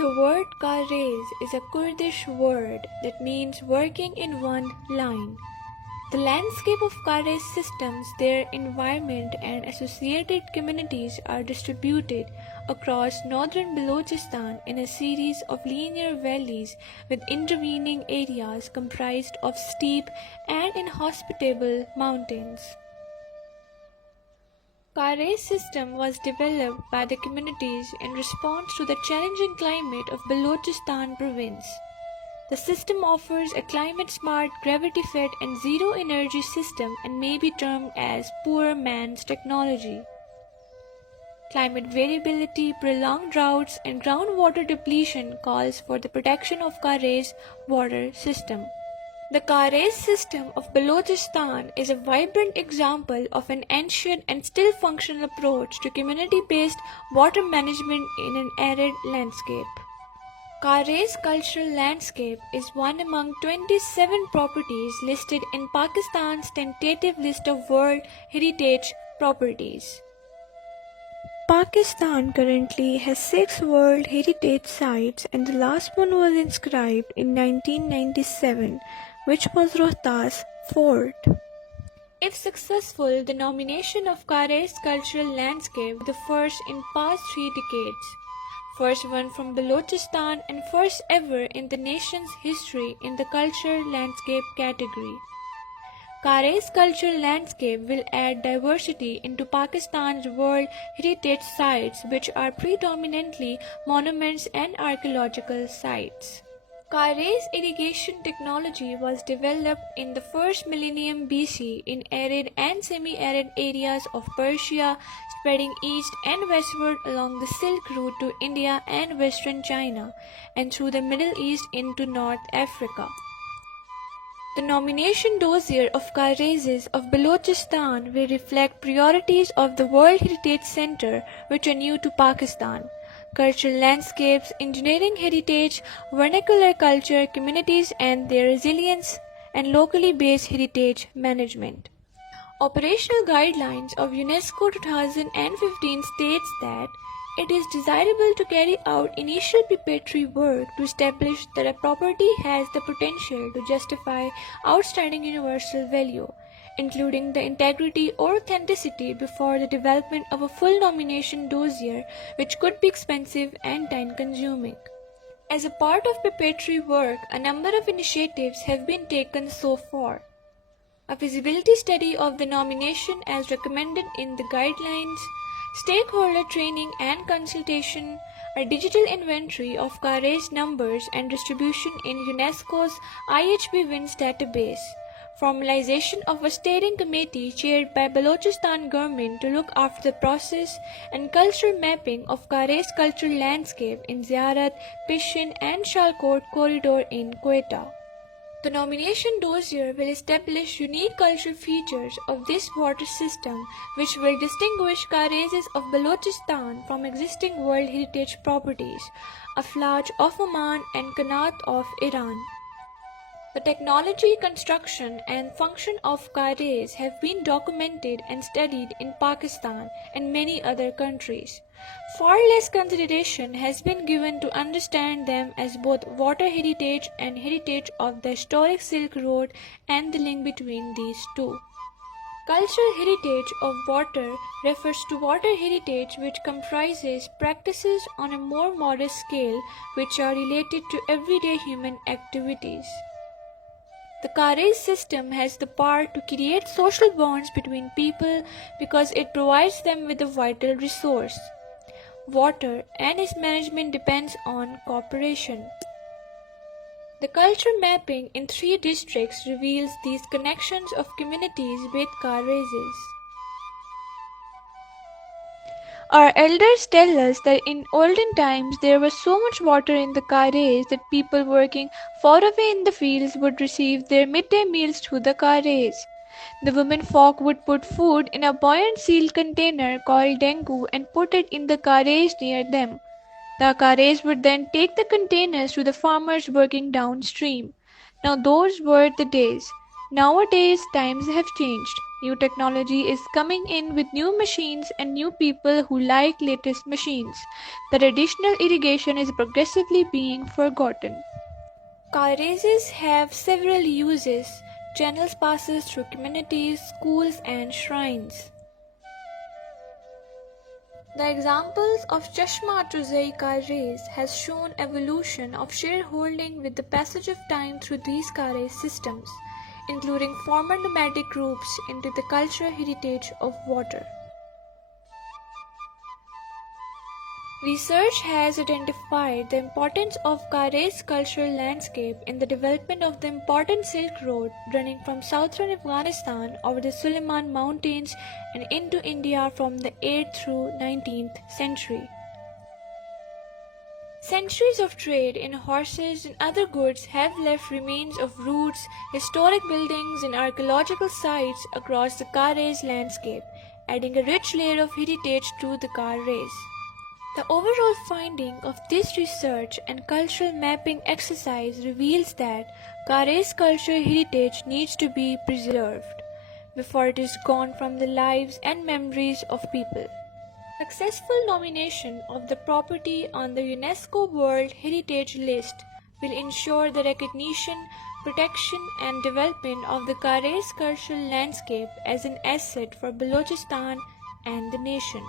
The word Karez is a Kurdish word that means working in one line. The landscape of Karez systems, their environment and associated communities are distributed across northern Balochistan in a series of linear valleys with intervening areas comprised of steep and inhospitable mountains. Karez system was developed by the communities in response to the challenging climate of Balochistan province. The system offers a climate-smart, gravity-fed and zero-energy system and may be termed as poor man's technology. Climate variability, prolonged droughts and groundwater depletion calls for the protection of Karez water system. The Karez system of Balochistan is a vibrant example of an ancient and still functional approach to community-based water management in an arid landscape. Karez cultural landscape is one among 27 properties listed in Pakistan's tentative list of World Heritage Properties. Pakistan currently has 6 World Heritage Sites and the last one was inscribed in 1997, which was Rohtas Fort. If successful, the nomination of Karez cultural landscape the first in past 3 decades. First one from Balochistan and first ever in the nation's history in the culture landscape category. Karez cultural landscape will add diversity into Pakistan's World Heritage Sites, which are predominantly monuments and archaeological sites. Karez irrigation technology was developed in the first millennium BC in arid and semi-arid areas of Persia, spreading east and westward along the Silk Route to India and western China, and through the Middle East into North Africa. The nomination dossier of Karezes of Balochistan will reflect priorities of the World Heritage Center, which are new to Pakistan: cultural landscapes, engineering heritage, vernacular culture, communities and their resilience, and locally based heritage management. Operational guidelines of UNESCO 2015 states that it is desirable to carry out initial preparatory work to establish that a property has the potential to justify outstanding universal value, including the integrity or authenticity before the development of a full nomination dossier, which could be expensive and time-consuming. As a part of preparatory work, a number of initiatives have been taken so far. A feasibility study of the nomination as recommended in the guidelines, stakeholder training and consultation, a digital inventory of Karez numbers and distribution in UNESCO's IHB WINS database, formalization of a steering committee chaired by Balochistan government to look after the process, and cultural mapping of Karez cultural landscape in Ziyarat, Pishin and Shalkot corridor in Quetta. The nomination dossier will establish unique cultural features of this water system which will distinguish Karezes of Balochistan from existing World Heritage properties, Aflaj of Oman and Qanat of Iran. The technology, construction and function of Karez have been documented and studied in Pakistan and many other countries. Far less consideration has been given to understand them as both water heritage and heritage of the historic Silk Road and the link between these two. Cultural heritage of water refers to water heritage which comprises practices on a more modest scale which are related to everyday human activities. The Karez system has the power to create social bonds between people because it provides them with a vital resource, water, and its management depends on cooperation. The cultural mapping in 3 districts reveals these connections of communities with Karezes. Our elders tell us that in olden times there was so much water in the Karez that people working far away in the fields would receive their midday meals through the Karez. The women folk would put food in a buoyant sealed container called dengu and put it in the Karez near them. The Karez would then take the containers to the farmers working downstream. Now those were the days. Nowadays times have changed. New technology is coming in with new machines and new people who like latest machines. The traditional irrigation is progressively being forgotten. Karezes have several uses. Channels passes through communities, schools and shrines. The examples of Chashma Truzai Karez has shown evolution of shareholding with the passage of time through these Karez systems, including former nomadic groups into the cultural heritage of water. Research has identified the importance of Karez cultural landscape in the development of the important Silk Road running from southern Afghanistan over the Suleiman Mountains and into India from the 8th through 19th century. Centuries of trade in horses and other goods have left remains of routes, historic buildings and archaeological sites across the Karez landscape, adding a rich layer of heritage to the Karez. The overall finding of this research and cultural mapping exercise reveals that Karez cultural heritage needs to be preserved before it is gone from the lives and memories of people. Successful nomination of the property on the UNESCO World Heritage List will ensure the recognition, protection and development of the Karez cultural landscape as an asset for Balochistan and the nation.